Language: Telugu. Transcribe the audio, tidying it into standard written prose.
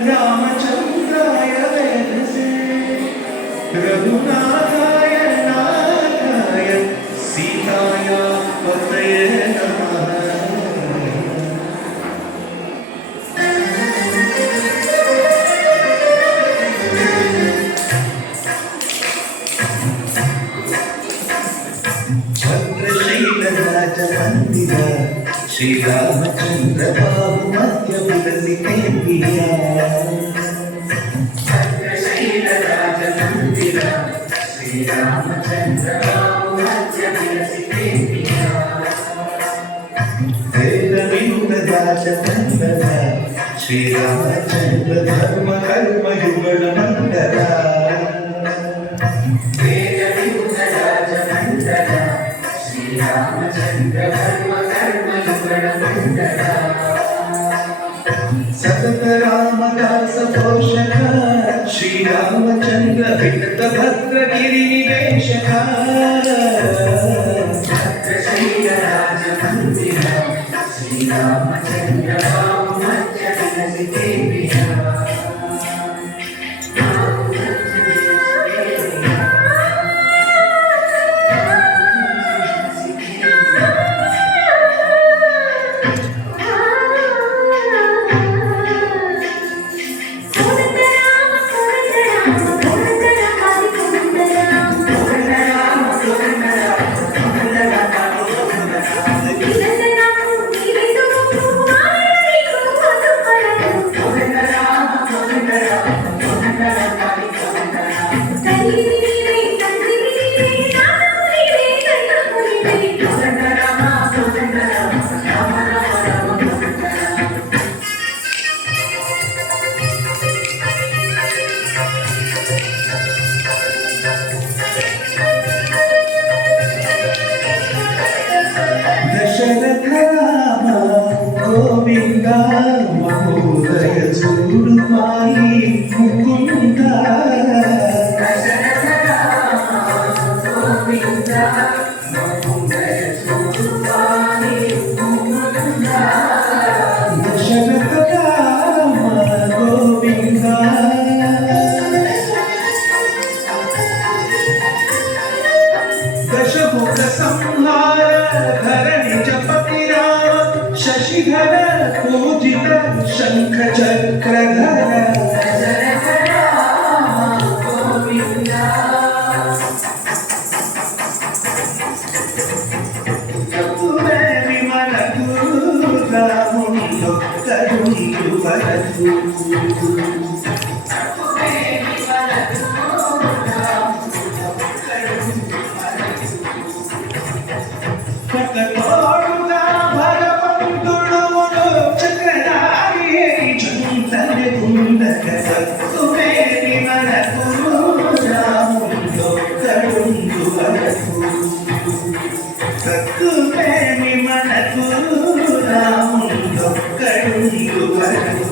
रामचंद्राय वेदसे रघुनाथाय नाथाय सीताय पतये नमः। चंद्रशीलराज मंदिर श्री रामचंद्र बाबू मध्य विलसी पिया। चंद्रशीलराज मंदिर श्री रामचंद्र बाबू मध्य विलसी पिया। वेद विनुत दास मंदर श्री रामचंद्र धर्म कर्म युगल मंदर। वेद विनुत दास मंदर रामचंद्र धर्म कर्म युगल मंदर। सतत रामदास पोषक श्री रामचंद्र वितत भद्र गिरि निवेशक। चंद्रशीलराज मंदिर श्री रामचंद्र बाबू मध्य विलसी पिया। दशरथ राम गोविंद महोदय चूडुमाई मुकुंद। दशरथ राम गोविंद महोदय चूडुमाई मुकुंद। दशरथ राम गोविंद दशमुख संहार धरणि जपति राम शशिधर पूजित शंख चक्रधर। दशरथ राम गोविंद चतुरे विमल रामुंडो करुणियु वरदु। కటతోడుగా భగవంతుడు చక్రధారి చుంతని గుండక సత్తుమేని మనకు రాముండో కరుండు వరకు। సత్తుమేని మనకు రాముండో కరుండు వరకు।